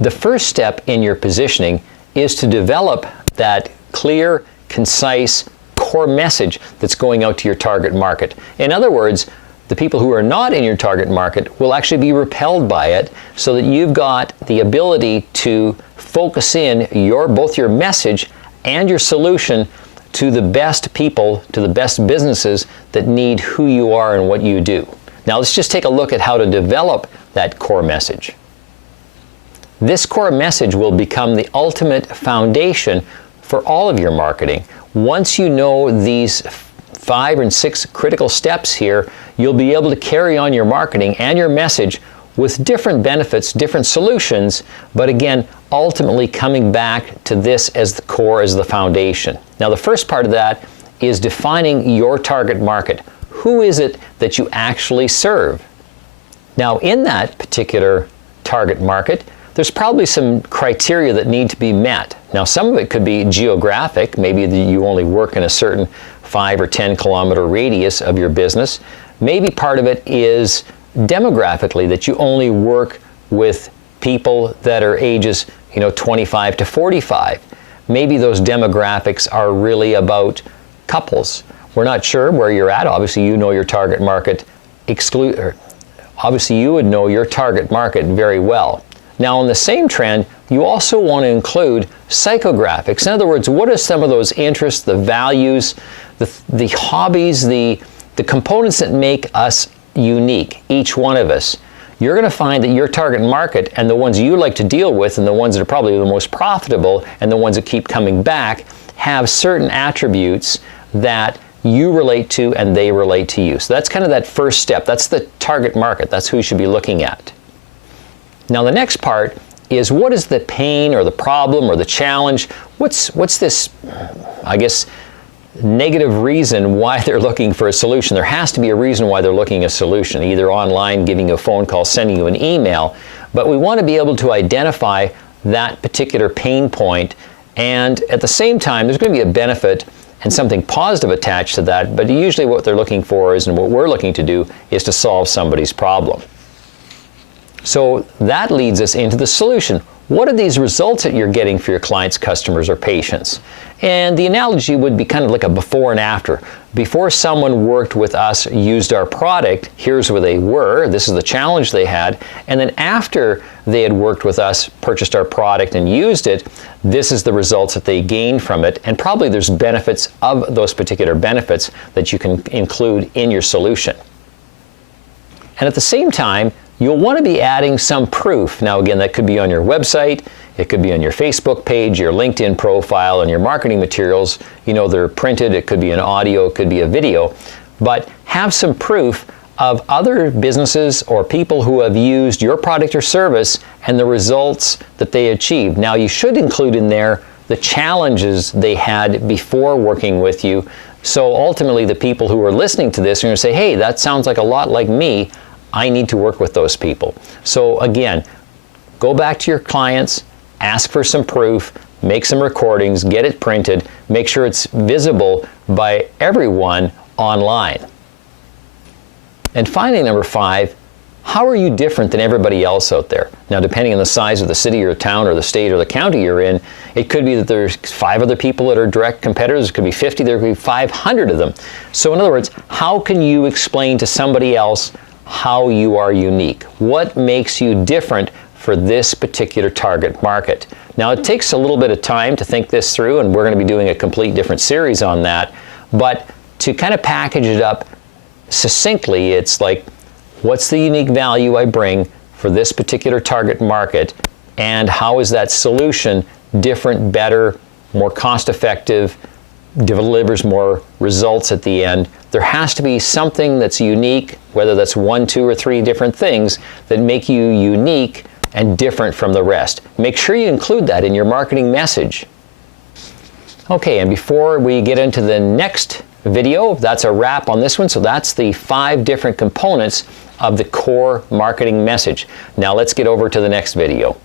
The first step in your positioning is to develop that clear, concise, core message that's going out to your target market. In other words, the people who are not in your target market will actually be repelled by it, so that you've got the ability to focus in both your message and your solution to the best people, to the best businesses that need who you are and what you do. Now let's just take a look at how to develop that core message. This core message will become the ultimate foundation for all of your marketing. Once you know these 5 and 6 critical steps here, you'll be able to carry on your marketing and your message with different benefits, different solutions, but again, ultimately coming back to this as the core, as the foundation. Now, the first part of that is defining your target market. Who is it that you actually serve? Now, in that particular target market, there's probably some criteria that need to be met. Now, some of it could be geographic. Maybe you only work in a certain 5 or 10 kilometer radius of your business. Maybe part of it is demographically, that you only work with people that are ages 25 to 45. Maybe those demographics are really about couples. We're not sure where you're at. Obviously, you know your target market. Obviously, you would know your target market very well. Now, on the same trend, you also want to include psychographics. In other words, what are some of those interests, the values, the hobbies, the components that make us unique, each one of us? You're going to find that your target market and the ones you like to deal with and the ones that are probably the most profitable and the ones that keep coming back have certain attributes that you relate to and they relate to you. So that's kind of that first step. That's the target market. That's who you should be looking at. Now, the next part is, what is the pain or the problem or the challenge? What's this, I guess, negative reason why they're looking for a solution? There has to be a reason why they're looking a solution, either online, giving you a phone call, sending you an email. But we want to be able to identify that particular pain point, and at the same time, there's going to be a benefit and something positive attached to that, but usually what they're looking for is, and what we're looking to do, is to solve somebody's problem. So that leads us into the solution. What are these results that you're getting for your clients, customers, or patients? And the analogy would be kind of like a before and after. Before someone worked with us, used our product, here's where they were, this is the challenge they had, and then after they had worked with us, purchased our product and used it, this is the results that they gained from it, and probably there's benefits of those particular benefits that you can include in your solution. And at the same time, you'll want to be adding some proof. Now again, that could be on your website, it could be on your Facebook page, your LinkedIn profile, and your marketing materials. They're printed, it could be an audio, it could be a video, but have some proof of other businesses or people who have used your product or service and the results that they achieved. Now, you should include in there the challenges they had before working with you. So ultimately, the people who are listening to this are going to say, hey, that sounds like a lot like me. I need to work with those people. So again, go back to your clients, ask for some proof, make some recordings, get it printed, make sure it's visible by everyone online. And finally, number 5, how are you different than everybody else out there? Now, depending on the size of the city or town or the state or the county you're in, it could be that there's 5 other people that are direct competitors, it could be 50, there could be 500 of them. So in other words, how can you explain to somebody else how you are unique? What makes you different for this particular target market? Now, it takes a little bit of time to think this through, and we're going to be doing a complete different series on that, but to kind of package it up succinctly, it's like, what's the unique value I bring for this particular target market, and how is that solution different, better, more cost-effective, delivers more results at the end? There has to be something that's unique, whether that's 1, 2, or 3 different things that make you unique and different from the rest. Make sure you include that in your marketing message. Okay, and before we get into the next video, that's a wrap on this one. So that's the 5 different components of the core marketing message. Now let's get over to the next video.